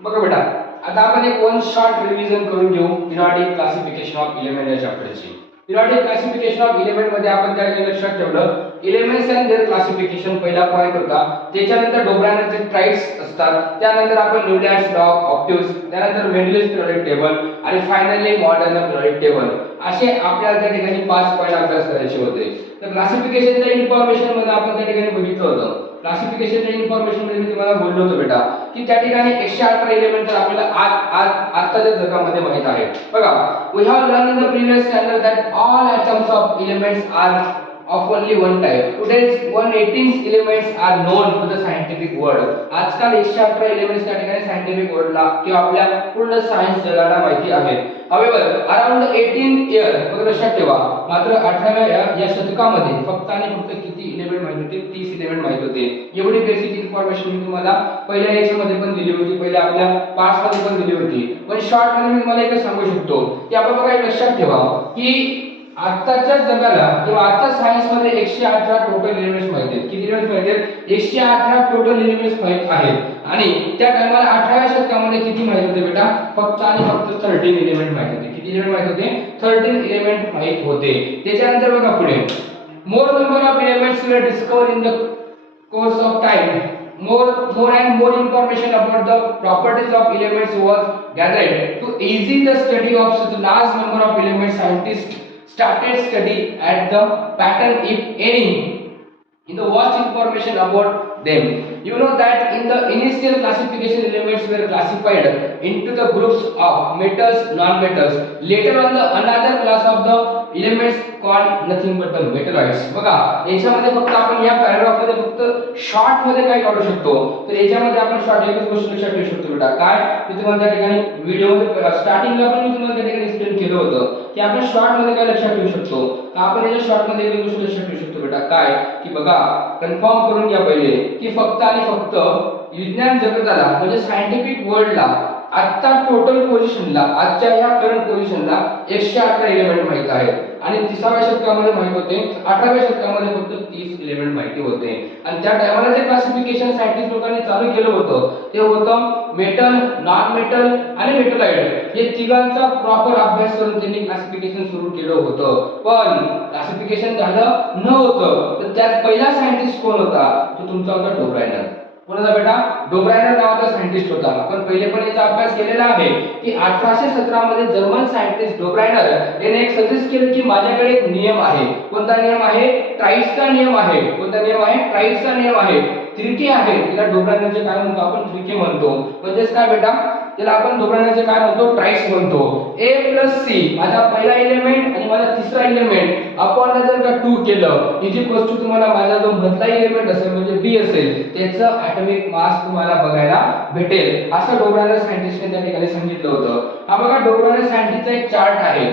बघा बेटा, आता आपण एक वन शॉट रिव्हिजन करून घेऊ पिरियॉडिक क्लासिफिकेशन ऑफ एलिमेंट या चॅप्टरची. पिरियॉडिक क्लासिफिकेशन ऑफ एलिमेंट मध्ये आपण काय लक्षात ठेवलं, एलिमेंट्स अँड देअर क्लासिफिकेशन पहिला पॉइंट होता. त्याच्यानंतर डोब्रायनरचे ट्राइब्स असतात, त्यानंतर आपण न्यूलँड्स लॉ ऑफ ऑक्टिव्स, त्यानंतर मेंडलीज पिरियॉडिक टेबल आणि फायनली मॉडर्न पिरियॉडिक टेबल, असे आपल्याला त्या ठिकाणी 5 पॉइंट अभ्यास करायचे होते. तर क्लासिफिकेशनच्या इन्फॉर्मेशन मध्ये आपण त्या ठिकाणी बघितलं होतं. क्लासिफिकेशनच्या इन्फॉर्मेशन मध्ये मी तुम्हाला बोललो होतो बेटा की त्या ठिकाणी 118 एलिमेंट तर आपल्याला आजच्या जगामध्ये माहित आहे. बघा, we have learn in the previous standard that all atoms of elements are of only one type. Today's 118 elements are known to the scientific world. आजकाल 118 एलिमेंट्स त्या ठिकाणी सायंटिफिक वर्ल्डला किंवा आपल्या पूर्ण सायन्स जगाला माहिती आहेत. However, around 18 year, बघा लक्षात ठेवा, मात्र 18व्या या शतकामध्ये फक्त आणि फक्त किती एलिमेंट माहित होते? 30 एलिमेंट माहित होते. एवढी बेसिक इन्फॉर्मेशन मी तुम्हाला पहिल्या याच्यामध्ये पण दिली होती, पहिल्या आपल्या पार्ट्स मध्ये पण दिली होती. पण शॉर्ट मध्ये मी तुम्हाला एक सांगू शकतो की आपण बघा लक्षात ठेवा की आताच्या जगाला किंवा आता सायन्स मध्ये 118 टोटल एलिमेंट्स माहित आहेत. किती एलिमेंट्स माहित आहेत? 118 टोटल एलिमेंट्स माहित आहेत. आणि त्या टायमाला 18व्या शतकामध्ये किती माहित होते बेटा? फक्त आणि फक्त 13 एलिमेंट माहित होते. किती एलिमेंट माहित होते? 13 एलिमेंट माहित होते. त्याच्यानंतर बघा पुढे, मोर नंबर ऑफ एलिमेंट्स वर डिस्कवर in the course of time. More and more information about the properties of elements was gathered. To easy the study of such a large number of elements, scientists started study at the pattern, if any, in the vast information about them. You know that in the initial classification, elements were classified into the groups of metals, non-metals. Later on, the another class of the elements called nothing but the metalloids. बघा, याच्यामध्ये फक्त आपण या paragraph मध्ये फक्त short मध्ये काय काढू शकतो, तर याच्यामध्ये आपण शॉर्ट एकच गोष्ट लक्षात ठेवू शकतो बेटा. काय? मी तुम्हाला त्या ठिकाणी व्हिडिओ स्टार्टिंगला पण मी तुम्हाला त्या ठिकाणी एक्सप्लेन केलं होतं की आपण शॉर्ट मध्ये काय लक्षात ठेवू शकतो. तर आपण याच्या शॉर्ट मध्ये एक गोष्ट लक्षात ठेवू शकतो बेटा. काय? की बघा, कन्फर्म करून घ्या पहिले की फक्त आणि फक्त विज्ञान जगताला म्हणजे सायंटिफिक वर्ल्डला आता टोटल पोझिशनला, आजच्या ह्या करंट पोझिशनला 118 एलिमेंट माहित आहेत. आणि 30व्या शतकामध्ये माहित होते, 18व्या शतकामध्ये फक्त 30 एलिमेंट माहिती होते. आणि त्या टायमाला जे क्लासिफिकेशन सायंटिस्ट लोकांनी चालू केलं होतं ते होतं मेटल, नॉन मेटल आणि मेटलाइड. हे तिघांचा प्रॉपर अभ्यास करून त्यांनी क्लासिफिकेशन सुरू केलं होतं. पण क्लासिफिकेशन झालं नव्हतं. तर त्यात पहिला सायंटिस्ट कोण होता? तो तुमचा होता डोब्रायनर. कोण होता बेटा? डोब्रायनर नावाचा सायंटिस्ट होता. आपण पहिले पण याचा अभ्यास केलेला आहे की 1817 मध्ये जर्मन सायंटिस्ट डोब्रायनर याने एक सजेस्ट केलं की माझ्याकडे एक नियम आहे. कोणता नियम आहे? ट्राइड्सचा नियम आहे. कोणता नियम आहे? ट्राइड्सचा नियम आहे. त्रिके आहे, तिला डोब्रायनरचे काय म्हणतो आपण? त्रिके म्हणतो. म्हणजेच काय बेटा, त्याला आपण डोब्रायनरचे काय म्हणतो? ट्राइड्स म्हणतो. A + C, माझा पहिला एलिमेंट आणि माझा तिसरा एलिमेंट आपण जर का 2 केलं, इज इक्वल टू तुम्हाला माझा जो मधला एलिमेंट असेल म्हणजे B असेल, त्याचं ॲटॉमिक मास तुम्हाला बघायला भेटेल. असं डोब्रायनर सायंटिस्टने त्या ठिकाणी सांगितलं होतं. हा बघा, डोब्रायनर सायंटिस्टचा एक चार्ट आहे.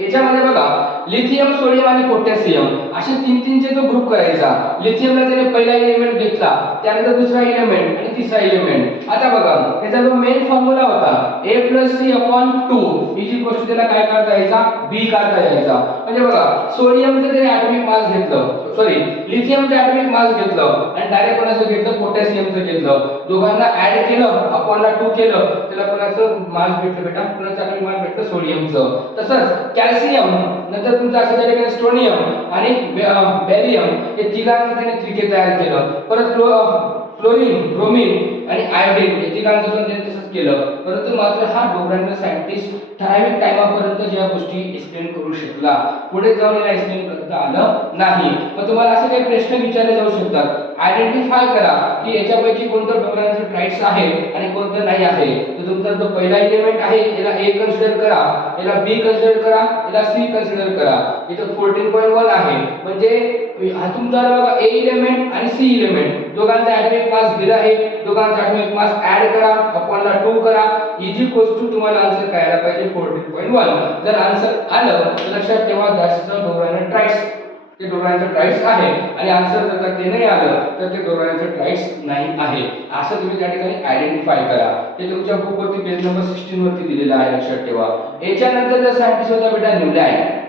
याच्यामध्ये बघा, लिथियम, सोडियम आणि पोटॅशियम असे तीन चे जो ग्रुप करायचा. लिथियमला त्याने पहिला एलिमेंट घेतला, त्यानंतर दुसरा एलिमेंट आणि तिसरा एलिमेंट. आता बघा, त्याचा जो मेन फॉर्म्युला होता A + C/2 is equal to, त्याला काय करता यायचा? B करता यायचा. म्हणजे बघा, सोडियमचं त्याने ॲटॉमिक मास घेतलं, सॉरी लिथियमचं ॲटॉमिक मास घेतलं आणि डायरेक्ट कोणाचं घेतलं? पोटॅशियमचं घेतलं. दोघांना ऍड केलं, आपण 2 केलं, त्याला कोणाचं मास भेटलं बेटा? कोणाचं ॲटॉमिक मास भेटलं? सोडियमचं. तसंच कॅल्शियम, नंतर तुमचं असं त्या ठिकाणी स्ट्रोनियम आणि बॅरियम, हे तिघांचं त्याने त्रिके तयार केलं. परत क्लोरीन, ब्रोमीन आणि आयोडीन हे तिघांचं पण त्याने तसंच केलं. परंतु मात्र हा डोब्रायनर सायंटिस्ट ठराविक टाइमापर्यंत ज्या गोष्टी एक्सप्लेन करू शकला, पुढे जाऊन याला एक्सप्लेन करता आलं नाही. मग तुम्हाला असे काही प्रश्न विचारले जाऊ शकतात. आयडेंटिफाय करा की याच्यापैकी कोणतं डोब्रायनरचे ट्राइड्स आहे आणि कोणतं नाही आहे. तर तुमचा जो पहिला एलिमेंट आहे याला A कन्सिडर करा, याला B कन्सिडर करा, याला C कन्सिडर करा. इथं 14.1 आहे. म्हणजे हा तुमचा बघा A एलिमेंट आणि C एलिमेंट दोघांचा ॲटॉमिक मास दिला आहे. दोघांचा ॲटॉमिक मास ऍड करा, अपॉन 2 करा, इज इक्वल टू तुम्हाला आन्सर काय आला पाहिजे? 14.1. जर आन्सर आलं तर लक्षात ठेवा दॅट्स द डोब्रायनर ट्राइड्स. ते डोब्रायनरचे ट्राइड्स आहे. आणि आन्सर जर का ते नाही आलं तर ते डोब्रायनरचे ट्राइड्स नाही आहे. असं तुम्ही त्या ठिकाणी आयडेंटिफाय करा. ते तुमच्या बुकवरती पेज नंबर 16 वरती दिलेलं आहे, लक्षात ठेवा. याच्यानंतर जर सायंटिस्ट होता बेटा न्यूलँड.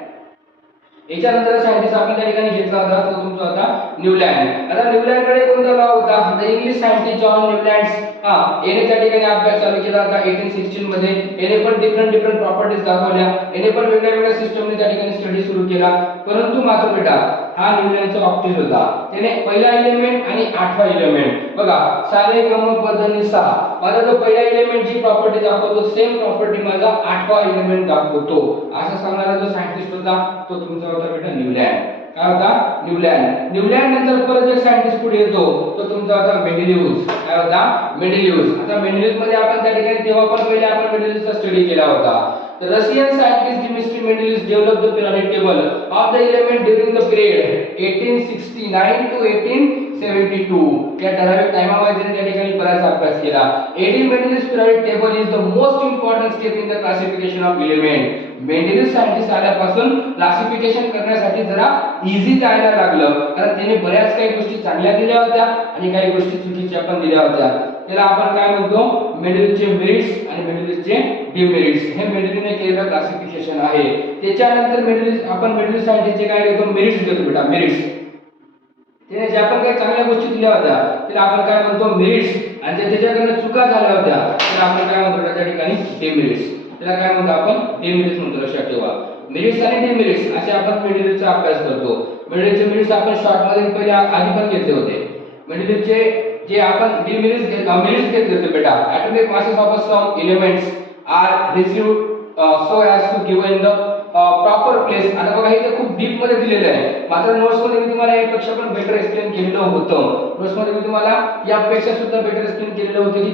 याच्यानंतर सायंटिस्ट आपण त्या ठिकाणी घेतला होता तो तुमचा होता न्यूलँड. आता न्यूलँडकडे कोणता लॉ होता? द इंग्लिश सायंटिस्ट जॉन न्यूलँड याने त्या ठिकाणी अभ्यास चालू केला होता 1816 मध्ये. याने पण डिफरंट प्रॉपर्टीज दाखवल्या, याने पण वेगवेगळ्या सिस्टमने त्या ठिकाणी स्टडी सुरू केला. परंतु मात्र बेटा हा न्यूलँडचा ऑप्टिस्ट होता. त्याने पहिला एलिमेंट आणि आठवा एलिमेंट बघा सारे गम पद सा, माझा जो पहिला एलिमेंट जी प्रॉपर्टी दाखवतो सेम प्रॉपर्टी माझा आठवा एलिमेंट दाखवतो असं सांगणारा जो सायंटिस्ट होता तो तुमचा होता बेटा न्यूलँड. काय होता? न्यूलँड. न्यूलँड नंतर परत एक सायंटिस्ट पुढे येतो तो तुमचा होता मेंडेलिव्ह. काय होता? मेंडेलिव्ह. आता मेंडेलिव्ह मध्ये आपण त्या ठिकाणी तेव्हा पण पहिले आपण मेंडेलिव्हचा स्टडी केला होता. The Russian scientist Dmitry Mendeleev developed the periodic table of the element during the period 1869 to 1872. या ठराविक टाइमामध्ये त्या ठिकाणी बराच अभ्यास केला. Mendeleev's periodic table is the most important step in the classification of element. Mendeleev scientist आल्यापासून classification करण्यासाठी जरा इझी जायला लागलं, कारण त्याने बऱ्याच काही गोष्टी चांगल्या दिल्या होत्या आणि काही गोष्टी चुकीच्या पण दिल्या होत्या. त्याला आपण काय म्हणतो? मेंडेलिव्हचे मेरिट्स आणि मेंडेलिव्हचे डिमेरिट्स. हे मेंडेलिव्हने केलेलं क्लासिफिकेशन आहे. त्याच्यानंतर मेंडेलिव्ह सायंटिस्टचे काय घेतो? मेरिट्स घेतो बेटा, मेरिट्स. त्याने ज्या पण काही चांगल्या गोष्टी दिल्या होत्या त्याला आपण काय म्हणतो? मेरिट्स. आणि त्याच्याकडनं चुका झाल्या होत्या त्याला आपण काय म्हणतो? त्या ठिकाणी डिमेरिट्स. त्याला काय म्हणतो आपण? डिमेरिट्स म्हणतो. लक्षात ठेवा, मेरिट्स आणि डिमेरिट्स असे आपण मेंडेलिव्हचा अभ्यास करतो. मेंडेलिव्हचे मेरिट्स आपण शॉर्ट मध्ये पहिले आधी पण घेतले होते. मेंडेलिव्हचे जे आपण मेरिट्स घेतले होते बेटा, atomic masses of some elements are received so as to give in the proper place. आता बघा इथे खूप डीप मध्ये दिलेलं आहे, मात्र नोट्स मध्ये मी तुम्हाला यापेक्षा पण बेटर एक्सप्लेन केलेलं होतं. नोट्स मध्ये मी तुम्हाला यापेक्षा सुद्धा बेटर एक्सप्लेन केलेलं होतं की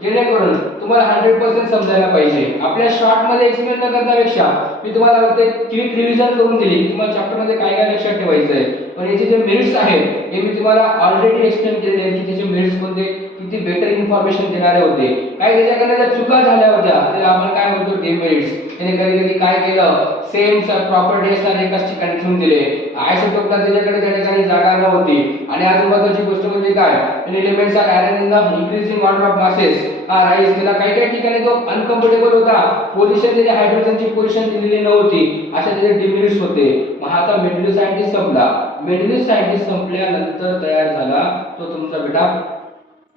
जेणेकरून तुम्हाला 100% समजायला पाहिजे. आपल्या शॉर्ट मध्ये एक्सप्लेन न करण्यापेक्षा मी तुम्हाला फक्त क्विक रिव्हिजन करून दिली, तुम्हाला चॅप्टर मध्ये काय काय लक्षात ठेवायचं आहे. पण याचे जे मेरिट्स आहेत हे मी तुम्हाला ऑलरेडी एक्सप्लेन केलेले आहेत की त्याचे मेरिट्स कोणते, किती बेटर इन्फॉर्मेशन देणारे होते. काही त्याच्याकडे ज्या चुका झाल्या होत्या त्याला आपण काय म्हणतो? डिमेरिट्स. त्याने कधी काय केलं? सेम प्रॉपर्टी असणारे एकाच ठिकाणी ठेवून दिले. आयसोटोपला त्याच्याकडे त्या ठिकाणी जागा नव्हती. आणि अजून महत्त्वाची गोष्ट म्हणजे काय? Elements are arrange in the increasing order of masses. राईज त्याला काही ठिकाणी जो अनकम्फर्टेबल होता, पोझिशन त्याच्या हायड्रोजनची पोझिशन दिलेली नव्हती, अशा त्याचे डिमेरिट्स होते. मग आता मेंडेलिव्ह सायंटिस्ट संपला. मेंडेलिव्ह सायंटिस्ट संपल्यानंतर तयार झाला तो तुमचा बेटा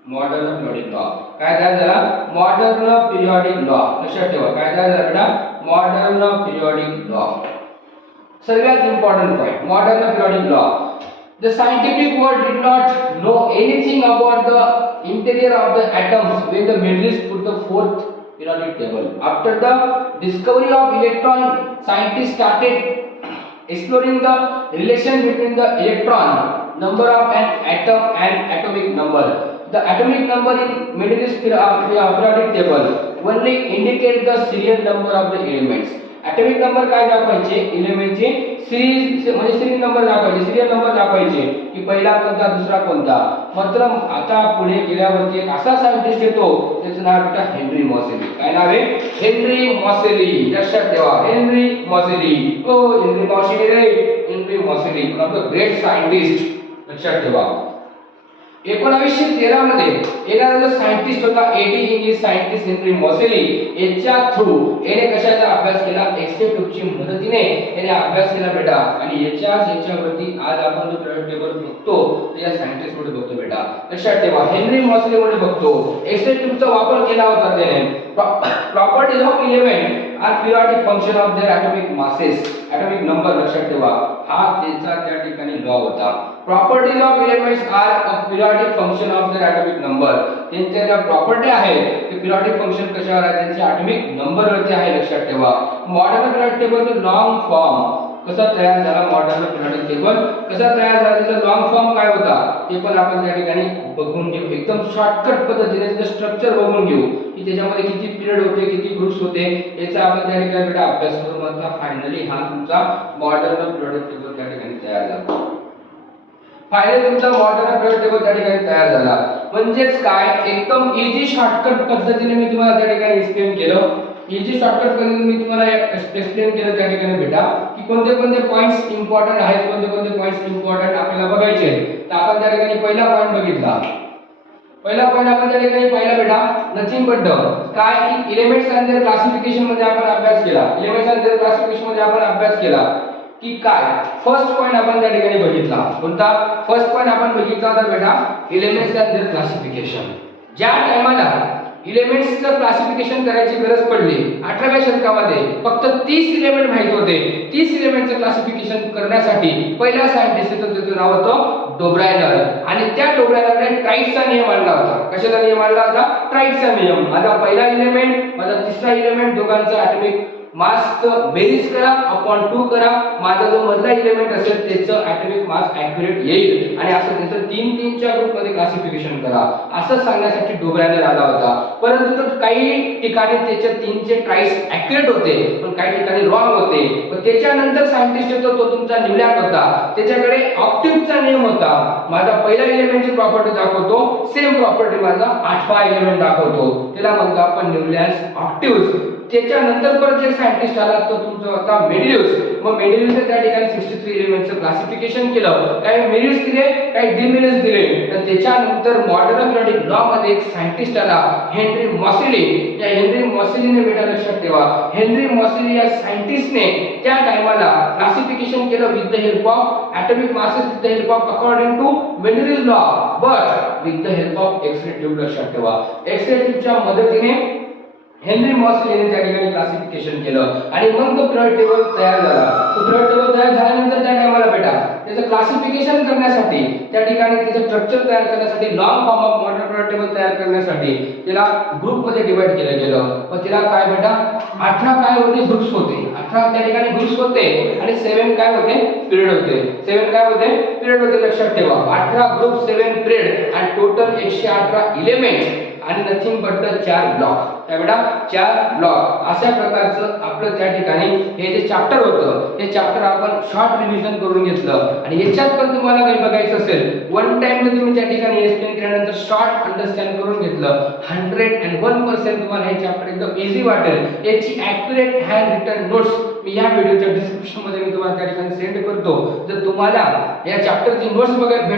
मॉडर्न पिरियडिक लॉ. काय तयार झाला? Modern periodic law. लक्षात ठेवा, काय तयार झाला बेटा? Modern periodic law. सर्वात important point, modern periodic law. The scientific world did not know anything about the interior of the atoms when the Mendeleev put the fourth periodic table. After the discovery of electron, scientists started exploring the relation between the electron number of an atom and atomic number. The atomic number in Mendeleev's periodic table only indicate the serial number of the elements. atomic number काय दाखवायचे? एलिमेंटचे series म्हणजे serial number दाखवायचे, serial number दाखवायचे की पहिला कोणता दुसरा कोणता. मात्र आता पुढे गेल्यावरती एक असा सायंटिस्ट येतो त्याचं नाव बेटा हेनरी मॉसेली. काय नाव आहे? Henry Moseley. लक्षात ठेवा, हेनरी मॉसेली. ओ हेनरी मॉसेली रे, Henry Moseley one of the great scientist. लक्षात ठेवा. 1913 मध्ये येणारा जो सायंटिस्ट होता एडी इंग्लिश सायंटिस्ट हेनरी मॉसेली, याच्या थ्रू याने कशाचा अभ्यास केला? एक्स-रे ट्यूबची मदतीने याने अभ्यास केला बेटा. आणि याच्यावरती आज आपण जो पिरियड टेबल बघतो ते या सायंटिस्ट मध्ये बघतो बेटा. लक्षात ठेवा, हेनरी मॉसेली मध्ये बघतो. एक्स-रे ट्यूबचा वापर केला होता त्याने. Properties of element are periodic function of their atomic masses, atomic number. लक्षात ठेवा, हा त्याचा त्या ठिकाणी लॉ होता. Properties of elements are a periodic function of their atomic number. त्यांच्या ज्या प्रॉपर्टी आहेत ते पिरियडिक फंक्शन कशावर आहे? त्यांचे ॲटॉमिक नंबर वरती आहे. लक्षात ठेवा. मॉडर्न पिरियडिक टेबलचं लॉंग फॉर्म कसा तयार झाला? मॉडर्न पिरियडिक टेबल कसा तयार झाला? त्याचा लॉंग फॉर्म काय होता ते पण आपण त्या ठिकाणी बघून घेऊ. एकदम शॉर्टकट पद्धतीने त्याचं स्ट्रक्चर बघून घेऊ की त्याच्यामध्ये किती पिरियड होते, किती ग्रुप्स होते, याचा आपण त्या ठिकाणी बेटा अभ्यास करू. आता फायनली हा तुमचा मॉडर्न पिरियडिक टेबल त्या ठिकाणी तयार झाला. फायनली तुमचा मॉडर्न पिरियड टेबल त्या ठिकाणी तयार झाला. म्हणजेच काय? एकदम इझी शॉर्टकट पद्धतीने मी तुम्हाला त्या ठिकाणी एक्सप्लेन केलं. इझी शॉर्टकट पद्धतीने मी तुम्हाला एक्सप्लेन केलं त्या ठिकाणी बेटा की कोणते कोणते पॉइंट्स इम्पॉर्टंट आहेत, कोणते कोणते पॉइंट्स इम्पॉर्टंट आपल्याला बघायचे आहेत. तर आपण त्या ठिकाणी पहिला पॉइंट बघितला. पहिला पॉइंट आपण त्या ठिकाणी पाहिला बेटा नथिंग बट काय की एलिमेंट्स अँड देयर क्लासिफिकेशन मध्ये आपण अभ्यास केला. एलिमेंट्स अँड देयर क्लासिफिकेशन मध्ये आपण अभ्यास केला की काय फर्स्ट पॉइंट आपण त्या ठिकाणी बघितला कोणता फर्स्ट पॉइंट आपण बघितला होता बेटा एलिमेंट्स अँड देअर क्लासिफिकेशन ज्या टाइमाला एलिमेंट्सचं क्लासिफिकेशन करायची गरज पडली 18व्या शतकामध्ये फक्त 30 एलिमेंट माहित होते 30 एलिमेंटचं क्लासिफिकेशन करण्यासाठी पहिला सायंटिस्ट होता त्याचं नाव होतं डोब्रायनर आणि त्या डोब्रायनरने ट्राईड्सचा नियम आणला होता कशाचा नियम आणला होता ट्राईड्सचा नियम माझा पहिला एलिमेंट माझा तिसरा एलिमेंट दोघांचा ॲटॉमिक मासचं बेरीज करा अपॉन 2 करा माझा जो मधला एलिमेंट असेल त्याचं ॲटॉमिक मास ॲक्युरेट येईल आणि असं त्याचं 3 च्या ग्रुपमध्ये क्लासिफिकेशन करा असं सांगण्यासाठी डोब्रायनर आला होता परंतु तो काही ठिकाणी त्याचे 3 चे ट्राईस ॲक्युरेट होते पण काही ठिकाणी रॉंग होते पण त्याच्यानंतर सायंटिस्ट येतो तो तुमचा न्यूलँड होता त्याच्याकडे ऑक्टिव्हचा नियम होता माझा पहिला एलिमेंटची प्रॉपर्टी दाखवतो सेम प्रॉपर्टी माझा 8वा एलिमेंट दाखवतो त्याला म्हणतो आपण न्यूलँड्स ऑक्टिव्ह्ज त्याच्यानंतर परत एक सायंटिस्ट आला तो तुमचा होता मेंडेलियस मग मेंडेलियसने त्या ठिकाणी 63 एलिमेंटचं क्लासिफिकेशन केलं काही मेरिट्स दिले काही डिमेरिट्स दिले तर त्याच्यानंतर मॉडर्न पिरियोडिक लॉ मध्ये एक सायंटिस्ट आला हेनरी मॉसिली या हेनरी मॉसिलीने बेटा लक्षात ठेवा हेनरी मॉसिली या सायंटिस्टने त्या टाइमाला क्लासिफिकेशन केलं with the help of atomic masses with the help of according to Mendeleev's law but with the help of X-ray tube लक्षात ठेवा एक्स-रे ट्यूबच्या मदतीने हेनरी मॉसिलीने त्या ठिकाणी क्लासिफिकेशन केलं आणि मग तो पिरियड टेबल तयार झाला तो पिरियड टेबल तयार झाल्यानंतर त्या टाइमाला बेटा त्याचं क्लासिफिकेशन करण्यासाठी त्या ठिकाणी त्याचं स्ट्रक्चर तयार करण्यासाठी long form of modern period table तयार करण्यासाठी त्याला ग्रुप मध्ये डिवाइड केलं गेलं मग त्याला काय बेटा 18 काय होते ग्रुप्स होते 18 त्या ठिकाणी ग्रुप्स होते आणि 7 काय होते पिरियड होते 7 काय होते पिरियड होते लक्षात ठेवा 18 ग्रुप 7 पिरियड आणि टोटल 118 एलिमेंट आणि नथिंग बट द 4 ब्लॉक त्या बेटा 4 ब्लॉक अशा प्रकारचं आपलं त्या ठिकाणी हे जे चॅप्टर होतं हे चॅप्टर आपण शॉर्ट रिव्हिजन करून घेतलं आणि याच्यात पण तुम्हाला काही बघायचं असेल वन टाइम मध्ये तुम्ही त्या ठिकाणी एक्सप्लेन केल्यानंतर शॉर्ट अंडरस्टँड करून घेतलं 101% तुम्हाला हे चॅप्टर एकदम इझी वाटेल याची ॲक्युरेट हँड रिटन नोट्स मी या व्हिडिओच्या डिस्क्रिप्शन मध्ये मी तुम्हाला त्या ठिकाणी सेंड करतो जर तुम्हाला या चॅप्टरची नोट्स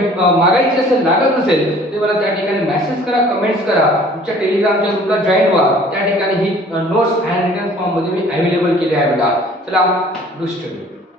मागायची असेल लागत असेल तर मला त्या ठिकाणी मेसेज करा कमेंट्स करा तुमच्या टेलिग्रामच्या ग्रुपला जॉईन व्हा त्या ठिकाणी ही नोट्स हँड रिटन फॉर्म मध्ये मी अवेलेबल केली आहे बेटा चला डू स्टडी